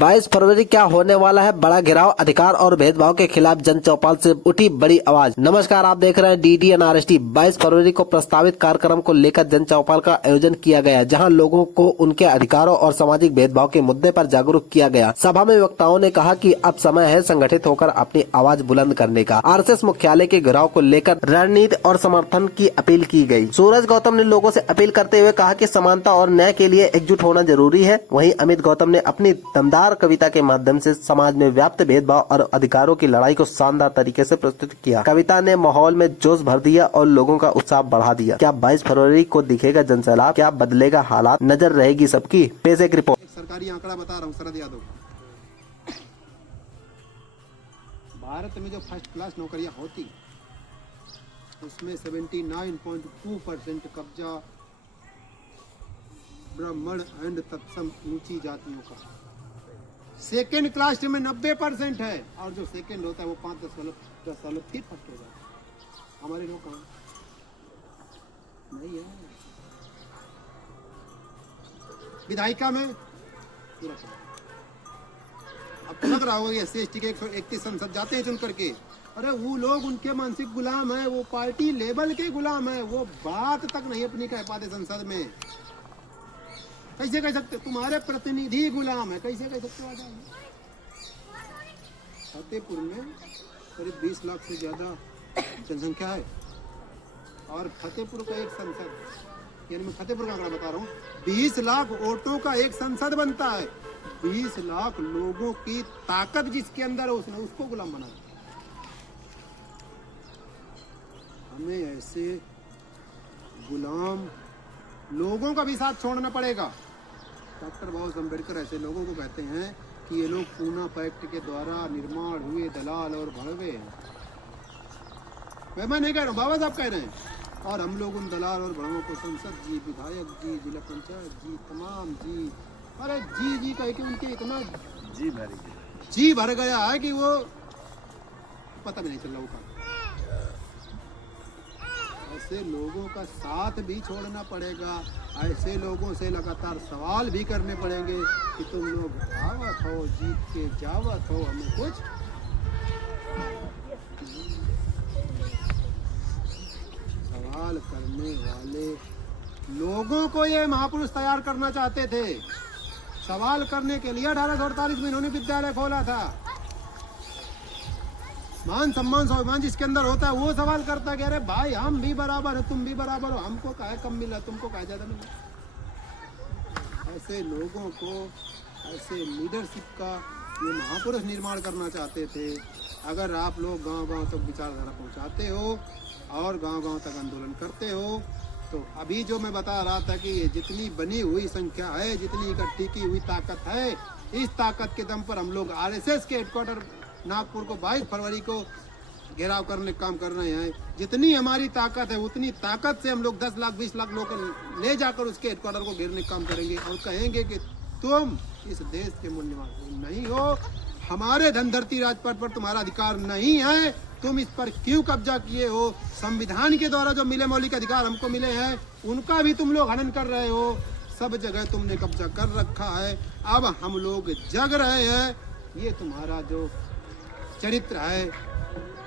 22 फरवरी क्या होने वाला है बड़ा घेराव, अधिकार और भेदभाव के खिलाफ जन चौपाल से उठी बड़ी आवाज। नमस्कार, आप देख रहे हैं DDNRST। 22 फरवरी को प्रस्तावित कार्यक्रम को लेकर जन चौपाल का आयोजन किया गया, जहां लोगों को उनके अधिकारों और सामाजिक भेदभाव के मुद्दे पर जागरूक किया गया। सभा में वक्ताओं ने कहा कि अब समय है संगठित होकर अपनी आवाज बुलंद करने का। RSS मुख्यालय के घेराव को लेकर रणनीति और समर्थन की अपील की गयी। सूरज गौतम ने लोगों से अपील करते हुए कहा कि समानता और न्याय के लिए एकजुट होना जरूरी है। वहीं अमित गौतम ने अपनी दमदार कविता के माध्यम से समाज में व्याप्त भेदभाव और अधिकारों की लड़ाई को शानदार तरीके से प्रस्तुत किया। कविता ने माहौल में जोश भर दिया और लोगों का उत्साह बढ़ा दिया। क्या 22 फरवरी को दिखेगा जनसैलाब? क्या बदलेगा हालात? नजर रहेगी सबकी। पेश एक रिपोर्ट। सरकारी आंकड़ा बता रहा हूँ शरद यादव, भारत में जो फर्स्ट क्लास नौकरियां होती उसमें 79.2% कब्जा ब्राह्मण एंड तत्सम ऊंची जातियों का। सेकेंड क्लास में 90% है और जो सेकेंड होता है वो 5-10 साल फिर फर्स्ट हो जाता है। हमारे लोग कहाँ नहीं है। विधायिका में पूरा अब लग रहा होगा कि SC/ST के 131 संसद जाते हैं चुन करके। अरे वो लोग उनके मानसिक गुलाम है, वो पार्टी लेवल के गुलाम है, वो बात तक नहीं अपनी कह पाते संसद में। कैसे कह सकते? तुम्हारे प्रतिनिधि गुलाम है, कैसे कह सकते हो? फतेहपुर में करीब 20 लाख से ज्यादा जनसंख्या है और फतेहपुर का एक संसद, यानी मैं फतेहपुर का आंकड़ा बता रहा हूँ, 20 लाख वोटों का एक संसद बनता है। 20 लाख लोगों की ताकत जिसके अंदर है उसने उसको गुलाम बना दिया। हमें ऐसे गुलाम लोगों का भी साथ छोड़ना पड़ेगा। डॉक्टर बाबा साहेब अम्बेडकर ऐसे लोगों को कहते हैं कि ये लोग पूना पैक्ट के द्वारा निर्माण हुए दलाल और भड़वे हैं। मैं नहीं कह रहा हूँ, बाबा साहब कह रहे हैं। और हम लोग उन दलाल और भड़वों को संसद जी, विधायक जी, जिला पंचायत जी, तमाम जी, अरे जी कह के उनके इतना जी भर गया है कि वो पता भी नहीं चल रहा वो। ऐसे लोगों का साथ भी छोड़ना पड़ेगा। ऐसे लोगों से लगातार सवाल भी करने पड़ेंगे कि तुम लोग आवत हो, जीत के जावत हो, हमें कुछ सवाल करने वाले लोगों को ये महापुरुष तैयार करना चाहते थे। सवाल करने के लिए 1848 में इन्होंने विद्यालय खोला था। मान सम्मान स्वाभिमान जिसके अंदर होता है वो सवाल करता कि अरे भाई हम भी बराबर है, तुम भी बराबर हो, हमको काहे कम मिला, तुमको काहे ज्यादा मिला। ऐसे लोगों को, ऐसे लीडरशिप का ये महापुरुष निर्माण करना चाहते थे। अगर आप लोग गांव-गांव तक विचारधारा पहुंचाते हो और गांव-गांव तक आंदोलन करते हो तो अभी जो मैं बता रहा था कि जितनी बनी हुई संख्या है, जितनी इकट्ठी की हुई ताकत है, इस ताकत के दम पर हम लोग RSS के हेडक्वार्टर नागपुर को 22 फरवरी को घेराव करने काम कर रहे हैं। जितनी हमारी ताकत है उतनी ताकत से हम लोग 10 लाख 20 लाख लोग ले जाकर उसके हेडक्वार्टर को घेरने का काम करेंगे और कहेंगे कि तुम इस देश के मूल निवासी नहीं हो, हमारे धनधरती राजपथ पर तुम्हारा अधिकार नहीं है, तुम इस पर क्यों कब्जा किए हो? संविधान के द्वारा जो मिले मौलिक अधिकार हमको मिले हैं उनका भी तुम लोग हनन कर रहे हो। सब जगह तुमने कब्जा कर रखा है। अब हम लोग जग रहे हैं। ये तुम्हारा जो चरित्र है,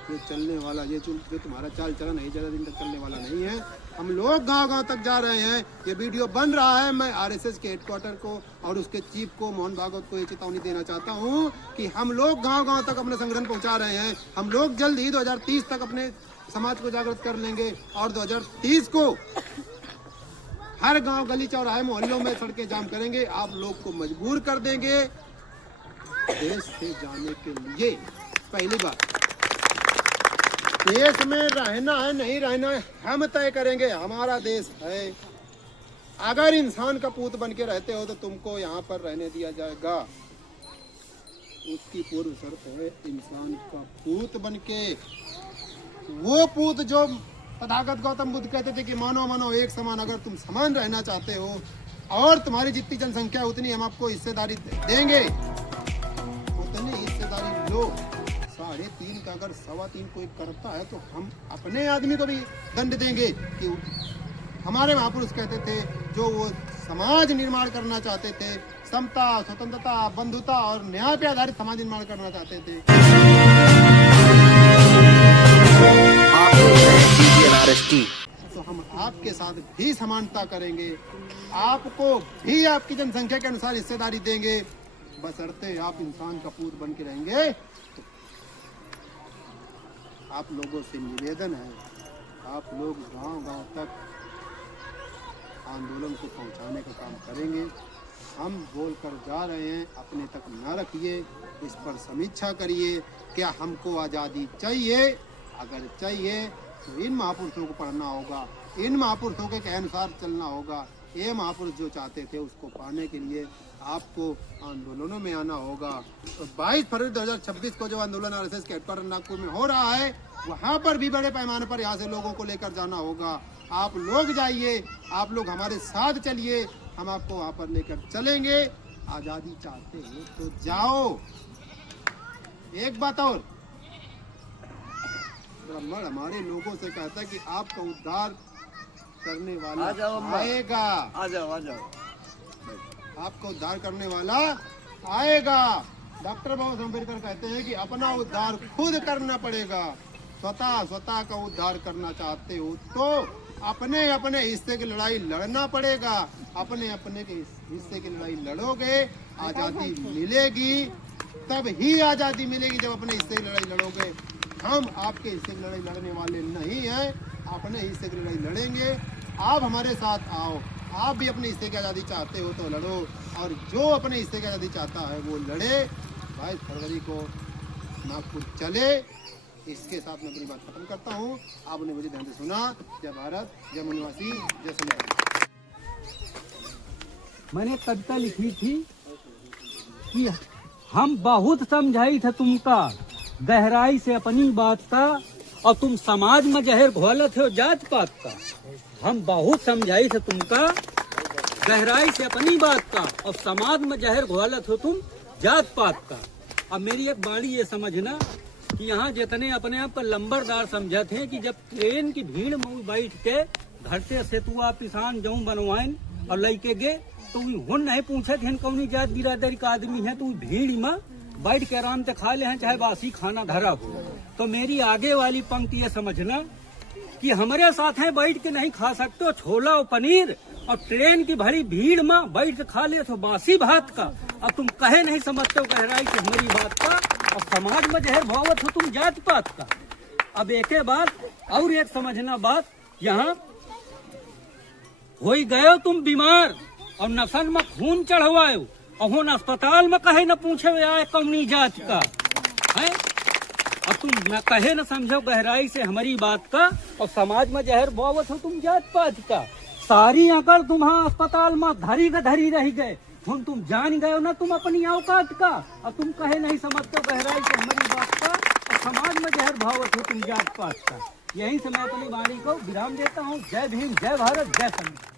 ये चलने वाला, ये जो तुम्हारा चाल चलन है, ज्यादा दिन तक चलने वाला नहीं है। हम लोग गांव-गांव तक जा रहे हैं। ये वीडियो बन रहा है। मैं RSS के हेडक्वार्टर को और उसके चीफ को मोहन भागवत को ये चेतावनी देना चाहता हूँ कि हम लोग गांव-गांव तक अपना संगठन पहुंचा रहे हैं। हम लोग जल्द ही 2030 तक अपने समाज को जागृत कर लेंगे और 2030 को हर गांव, गली, चौराहे, मोहल्लों में सड़कें जाम करेंगे। आप लोग को मजबूर कर देंगे देश से जाने के लिए। पहली बात, देश में रहना है नहीं रहना है हम तय करेंगे। हमारा देश है। अगर इंसान का पूत बन के रहते हो तो तुमको यहाँ पर रहने दिया जाएगा। उसकी पूर्व शर्त है इंसान का पूत बन के। वो पूत जो तथागत गौतम बुद्ध कहते थे कि मानो मानो एक समान, अगर तुम समान रहना चाहते हो और तुम्हारी जितनी जनसंख्या उतनी हम आपको हिस्सेदारी देंगे, उतनी हिस्सेदारी लो। 3.5 का अगर 3.25 कोई करता है तो हम अपने आदमी को भी दंड देंगे कि हमारे महापुरुष कहते थे, जो वो समाज निर्माण करना चाहते थे, समता, स्वतंत्रता, बंधुता और न्याय पे आधारित समाज निर्माण करना चाहते थे। तो हम आपके साथ भी समानता करेंगे, आपको भी आपकी जनसंख्या के अनुसार हिस्सेदारी देंगे, बशर्ते आप इंसान का पूत बन के रहेंगे। तो आप लोगों से निवेदन है, आप लोग गांव-गांव तक आंदोलन को पहुंचाने का काम करेंगे। हम बोलकर जा रहे हैं, अपने तक न रखिए, इस पर समीक्षा करिए। क्या हमको आज़ादी चाहिए? अगर चाहिए तो इन महापुरुषों को पढ़ना होगा, इन महापुरुषों के कहे अनुसार चलना होगा। ये महापुरुष जो चाहते थे उसको पाने के लिए आपको आंदोलनों में आना होगा। तो 22 फरवरी 2026 को जो आंदोलन आरएसएस के हेडक्वार्टर नागपुर में हो रहा है, वहाँ पर भी बड़े पैमाने पर यहाँ से लोगों को लेकर जाना होगा। आप लोग जाइए, आप लोग हमारे साथ चलिए, हम आपको वहाँ पर लेकर चलेंगे। आज़ादी चाहते हो तो जाओ। एक बात और, ब्राह्मण हमारे लोगों से कहता है कि आपका उद्धार करने वाला आएगा। आ जाओ। आपको उद्धार करने वाला आएगा। डॉक्टर बाबा साहब अम्बेडकर कहते हैं कि अपना उद्धार खुद करना पड़ेगा। स्वतः का उद्धार करना चाहते हो तो अपने अपने हिस्से की लड़ाई लड़ना पड़ेगा। अपने अपने के हिस्से की लड़ाई लड़ोगे, आज़ादी मिलेगी। तब ही आज़ादी मिलेगी जब अपने हिस्से की लड़ाई लड़ोगे। हम आपके हिस्से की लड़ाई लड़ने वाले नहीं हैं, अपने हिस्से की लड़ाई लड़ेंगे। आप हमारे साथ आओ, आप भी अपने हिस्से की आज़ादी चाहते हो तो लड़ो, और जो अपने हिस्से की आज़ादी चाहता है वो लड़े। 22 फरवरी को नागपुर चले। इसके साथ मैं अपनी बात खत्म करता हूँ। आपने मुझे ध्यान से सुना। जय भारत, जय मनवासी, जय संविधान। मैंने कविता लिखी थी कि हम बहुत समझाई थे तुमका गहराई से अपनी बात का, और तुम समाज में जहर घोलत हो जात पात का। हम बहुत समझाई थे तुमका गहराई से अपनी बात का, और समाज में जहर घोलत हो तुम जात पात का। अब मेरी एक बाड़ी ये समझना कि यहाँ जितने अपने आप को लंबरदार समझते हैं कि जब ट्रेन की भीड़ में बैठ के घर से सेतुआ पिसान जऊं बनवाइन और लेके गए, तो हुन नहीं पूछे थे कौनी जात बिरादरी का आदमी है, तो भीड़ में बैठ के आराम से खा ले हैं, चाहे बासी खाना धरा हो। तो मेरी आगे वाली पंक्ति ये समझना कि हमारे साथ हैं बैठ के नहीं खा सकते हो छोला और पनीर, और ट्रेन की भरी भीड़ में बैठ के खा ले तो बासी भात का, और तुम कहे नहीं समझते हो गहराई से हमारी बात का, और समाज में जहर भावत हो तुम जात पात का। अब एक बात और एक समझना बात, यहाँ हो गए तुम बीमार और नसन में खून चढ़वाए, और अस्पताल में कहे न पूछे आए कौनी जात का है, और तुम न कहे न समझो गहराई से हमारी बात का, और समाज में जहर बावत हो तुम जात पात का। सारी अकड़ तुम्हारा अस्पताल में धरी का धरी रह गए, तुम जान गए हो ना तुम अपनी औकात का, और तुम कहे नहीं समझते गहराई से हमारी बात का, और समाज में जहर भावत हो तुम जात पात का। यहीं से मैं अपनी वाणी को विराम देता हूँ। जय भीम, जय भारत, जय संविधान।